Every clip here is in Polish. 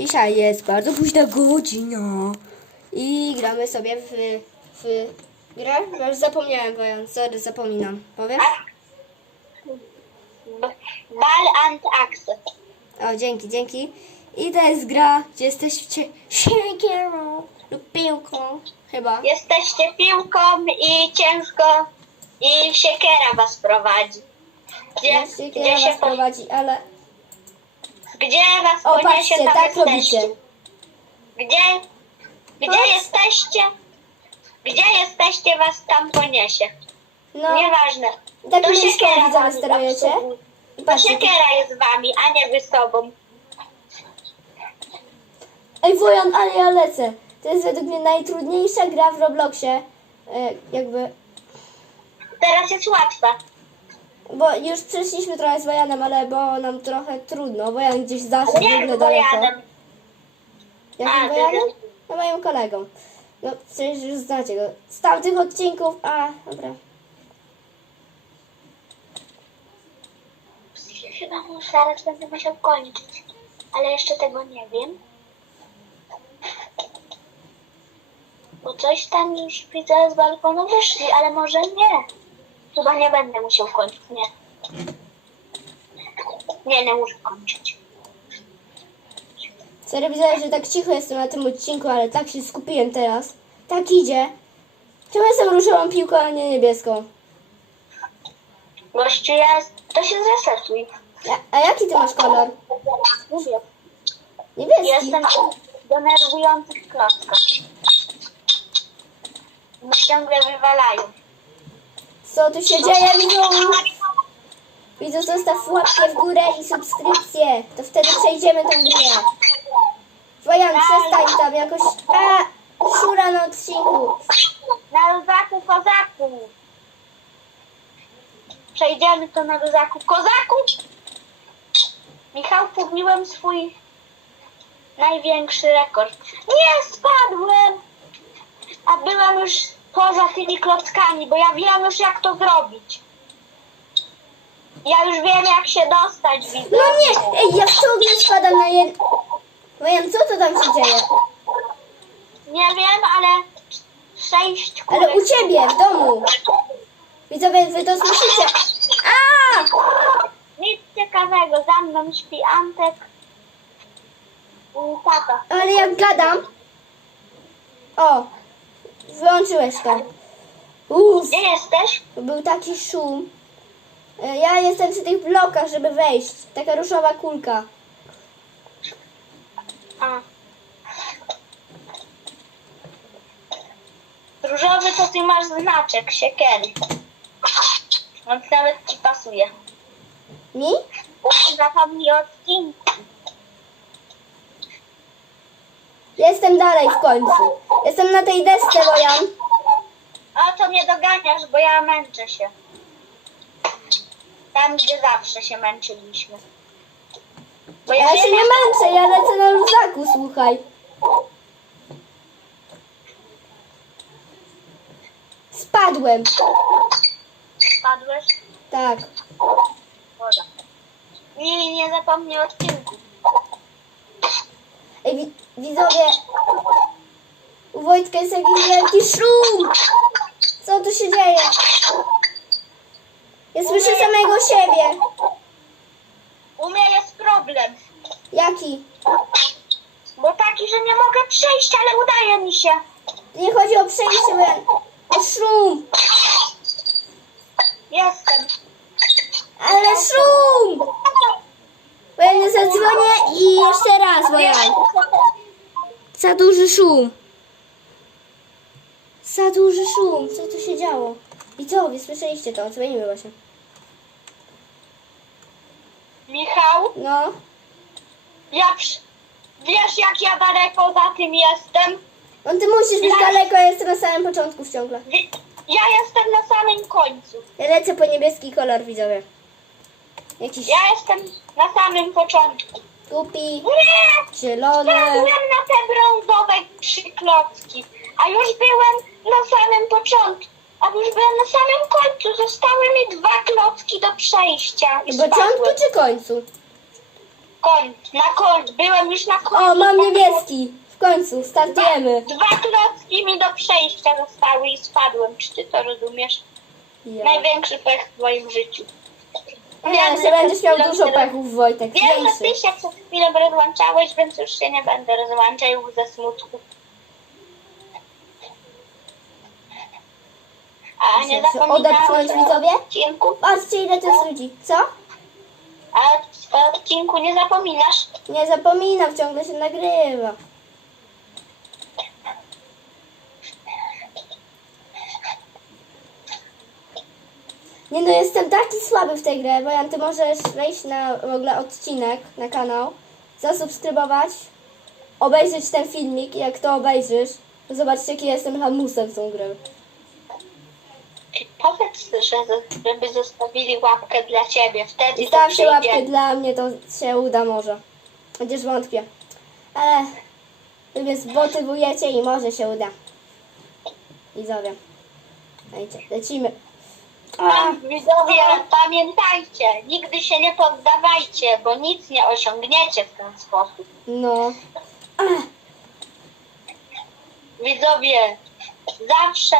Dzisiaj jest bardzo późna godzina i gramy sobie w, w grę. Ja już zapomniałem, powiem, sorry, zapominam. Powiem? Bal and Axe. O, dzięki, dzięki. I to jest gra, gdzie jesteście siekierą lub piłką, chyba. Jesteście piłką i ciężko i siekiera was prowadzi. Gdzie, gdzie, Siekiera się was po, prowadzi, ale... gdzie was O, poniesie, patrzcie, tam tak jesteście. robicie. Gdzie, gdzie Chodź. jesteście? Gdzie jesteście, was tam poniesie. No, Nieważne. tak To siekiera wami sterujecie. obsługuje. To patrzcie, siekiera jest z wami, a nie wy sobą. Ej, Wojan, ale ja lecę. To jest według mnie najtrudniejsza gra w Robloxie. E, jakby, Teraz jest łatwa. Bo już przeszliśmy trochę z Wojanem, ale było nam trochę trudno. Wojan gdzieś zaszedł Nie z daleko. Jakim A, Wojanem? ty- No moim kolegą. No, przecież już znacie go. Z tamtych odcinków, a, dobra. Chyba już zaraz będę musiał kończyć, ale jeszcze tego nie wiem. Bo coś tam już widzę z balkonu wyszli, ale może nie. Chyba nie będę musiał kończyć, nie. Nie, nie muszę kończyć. Serio widzę, że tak cicho jestem na tym odcinku, ale tak się skupiłem teraz. Tak idzie. Czemu jestem różową piłką, a nie niebieską? Gościu jest, to się zresetuj. Ja, a jaki ty masz kolor? Wiem. Niebieski. Jestem w denerwujących klockach. Mnie ciągle wywalają. Co tu się dzieje, widzą? Widzą, zostaw łapkę w górę i subskrypcję. To wtedy przejdziemy tą grę. Wojan, przestań tam jakoś... A! Szura na odcinku. Na luzaku kozaku. Przejdziemy to na luzaku kozaku. Michał, pobiłem swój największy rekord. Nie spadłem! A byłem już poza tymi klockami, bo ja wiem już jak to zrobić. Ja już wiem jak się dostać, widzę. No nie! Ej, ja ciągle spadam na jed... Wojan, co to tam się dzieje? Nie wiem, ale sześć Ale kulek. u ciebie, w domu. Widzowie, wy to słyszycie. A! Nic ciekawego, za mną śpi Antek tata. Ale jak gadam... O! Wyłączyłeś to. Uff, Gdzie jesteś? był taki szum. E, Ja jestem przy tych blokach, żeby wejść. Taka różowa kulka. A. Różowy to ty masz znaczek siekiery. Więc nawet ci pasuje. Mi? Zapomnij o odcinku. Jestem dalej w końcu. Jestem na tej desce, Wojan. A to mnie doganiasz, bo ja męczę się. Tam, gdzie zawsze się męczyliśmy. Bo Ja się wiem, nie jak- męczę, ja lecę na luzaku, słuchaj. Spadłem. Padłeś? Tak. Woda. Nie, nie zapomnij o odcinku. Ej, wi- widzowie. U Wojtka jest jakiś wielki szum. Co tu się dzieje? Ja słyszę samego siebie. U mnie jest problem. Jaki? Bo taki, że nie mogę przejść, ale udaje mi się. Nie chodzi o przejście, bo ja... o szum. Jestem. Ale szum! Bo ja nie zadzwonię i jeszcze raz, bo ja... Za duży szum. Za duży szum. Co tu się działo? Widzowie, słyszeliście to? Dzwonimy właśnie. Michał, No. ja przy... wiesz jak ja daleko za tym jestem? No ty musisz być daleko, ja jestem na samym początku ciągle. Wi- Ja jestem na samym końcu. Ja lecę po niebieski kolor, widzowie. Jakiś Ja jestem na samym początku. głupi, Nie! zielony. Byłem na te brązowe trzy klocki, a już byłem na samym początku. A już byłem na samym końcu. Zostały mi dwa klocki do przejścia. I Na początku spadłem. czy końcu? Koń, na koń, byłem już na koniu. O, mam niebieski. W końcu, startujemy. Dwa klocki mi do przejścia zostały i spadłem. Czy ty to rozumiesz? Ja. Największy pech w moim życiu. Nie, że będziesz miał dużo pechów, Wojtek. Wiem, że Większy. ty się przed chwilą rozłączałeś, więc już się nie będę rozłączał ze smutku. A nie odepchnąć, widzowie? odcinku? Patrzcie, ile to jest ludzi. Co? A o odcinku nie zapominasz? Nie zapominam, ciągle się nagrywa. Nie no, jestem taki słaby w tej grze, Bojan, ty możesz wejść na w ogóle odcinek, na kanał, zasubskrybować, obejrzeć ten filmik i jak to obejrzysz, to zobaczycie, jaki jestem lamusem w tą grę. Powiedz, że, żeby zostawili łapkę dla ciebie. Wtedy to Zostawcie przyjdzie. łapkę dla mnie, to się uda może. Chociaż wątpię. Ale wy mnie zmotywujecie i może się uda. Widzowie. Dajcie, lecimy. A, Widzowie, pamiętajcie, nigdy się nie poddawajcie, bo nic nie osiągniecie w ten sposób. no. A, Widzowie, zawsze,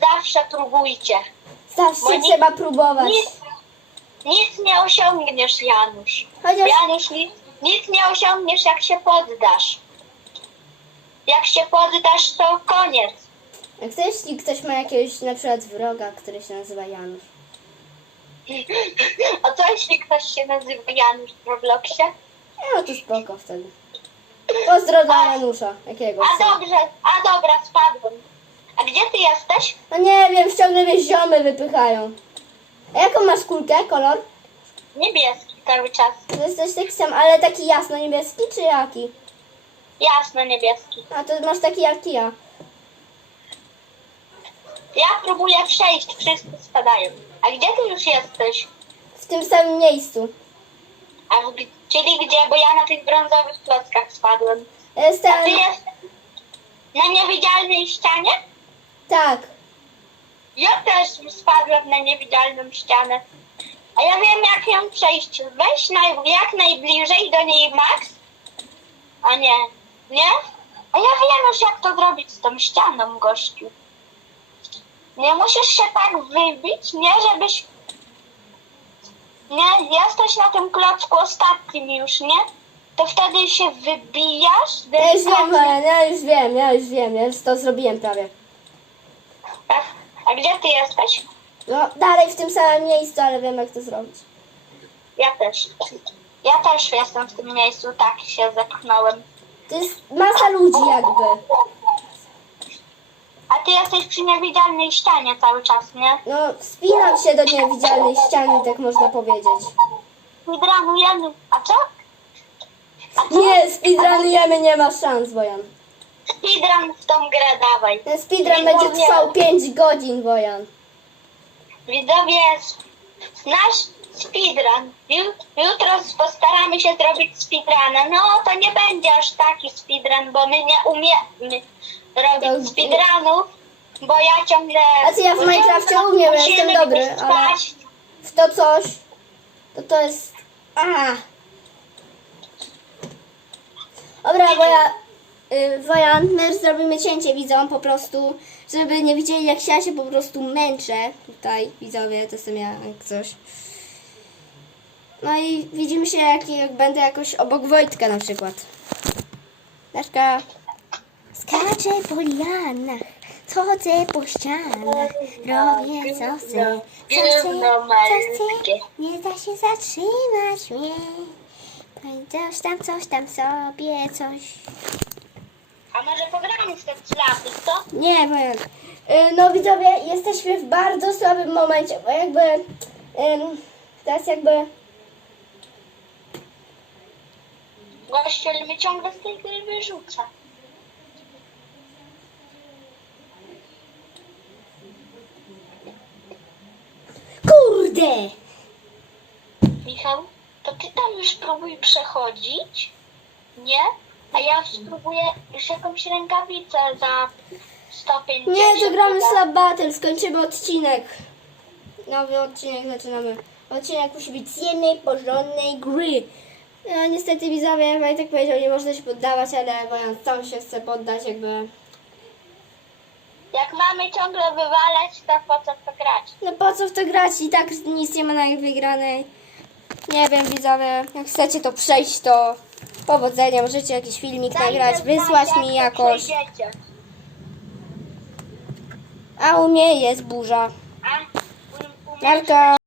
zawsze próbujcie. zawsze Bo nic- trzeba próbować. Nic, nic nie osiągniesz, Janusz. Chociaż Janusz, nic, nic nie osiągniesz, jak się poddasz. Jak się poddasz, to koniec. jak to jeśli ktoś ma jakiegoś na przykład wroga, który się nazywa Janusz. A co jeśli ktoś się nazywa Janusz w Robloxie? No to spoko wtedy. Pozdro dla Janusza jakiegoś. A dobrze, a dobra, spadłem. No nie wiem, ciągle mnie ziomy wypychają. A jaką masz kulkę, kolor? Niebieski cały czas. To jesteś taki sam, ale taki jasno-niebieski, czy jaki? Jasno niebieski. A to masz taki jak ja. Ja próbuję przejść, wszyscy spadają. A gdzie ty już jesteś? W tym samym miejscu. A w, czyli gdzie? Bo ja na tych brązowych klockach spadłem. Jestem. A ty jesteś na niewidzialnej ścianie? Tak. Ja też spadłem na niewidzialną ścianę. A ja wiem jak ją przejść. Weź naj, jak najbliżej do niej max. A nie. Nie? A ja wiem już jak to zrobić z tą ścianą, gościu. Nie musisz się tak wybić, nie? Żebyś... Nie, jesteś na tym klocku ostatnim już, nie? To wtedy się wybijasz. Ja już wiem, ja już wiem, ja już wiem, ja już to zrobiłem prawie. A, a gdzie ty jesteś? No, dalej w tym samym miejscu, ale wiem jak to zrobić. Ja też. Ja też jestem w tym miejscu, tak się zepchnąłem. To jest masa ludzi jakby. A ty jesteś przy niewidzialnej ścianie cały czas, nie? No, wspinam się do niewidzialnej ściany, tak można powiedzieć. Hydranujemy. A co? Nie, speedrunujemy, nie ma szans, Bojan. Speedrun w tą grę dawaj. Ten speedrun będzie trwał 5 godzin, Bojan. Widzowie, nasz speedrun. Ju- Jutro postaramy się zrobić speedruna. No to nie będzie aż taki speedrun, bo my nie umiemy robić To- speedrunów, bo ja ciągle... Znaczy ja w bo Minecrafcie ciągle umiem, ja musimy jestem dobry, gdzieś ale- spaść. W to coś, to to jest... A. Dobra, bo ja... Y, Wojan, my już zrobimy cięcie widzom po prostu, żeby nie widzieli jak ja się po prostu męczę. Tutaj widzowie, to jestem ja, jak coś. No i widzimy się jak, jak będę jakoś obok Wojtka na przykład. Daszka. Skaczę po lianach, chodzę po ścianach, robię co chcę, co chcę, co chcę, nie da się zatrzymać mnie. Coś tam, coś tam sobie, coś. A może pogramy w te ślady, co? Nie, jak. Y, No widzowie, jesteśmy w bardzo słabym momencie, bo jakby ym, teraz jakby ale mnie ciągle z tej gry wyrzuca. kurde! Michał, to ty tam już próbuj przechodzić, nie? A ja spróbuję już jakąś rękawicę za 150. Nie, to gramy Slap Battle, skończymy odcinek. Nowy odcinek zaczynamy. Odcinek musi być z jednej porządnej gry. No niestety widzowie, Wojtek powiedział, nie można się poddawać, ale Wojan sam się chce poddać jakby. Jak mamy ciągle wywalać, to po co w to grać? No po co w to grać? I tak nic nie ma na wygranej. Nie wiem widzowie, jak chcecie to przejść, to powodzenia, możecie jakiś filmik nagrać, Dajcie wysłać znać, mi to jakoś. przejdziecie. A u mnie jest burza. A? U- u mnie Narka.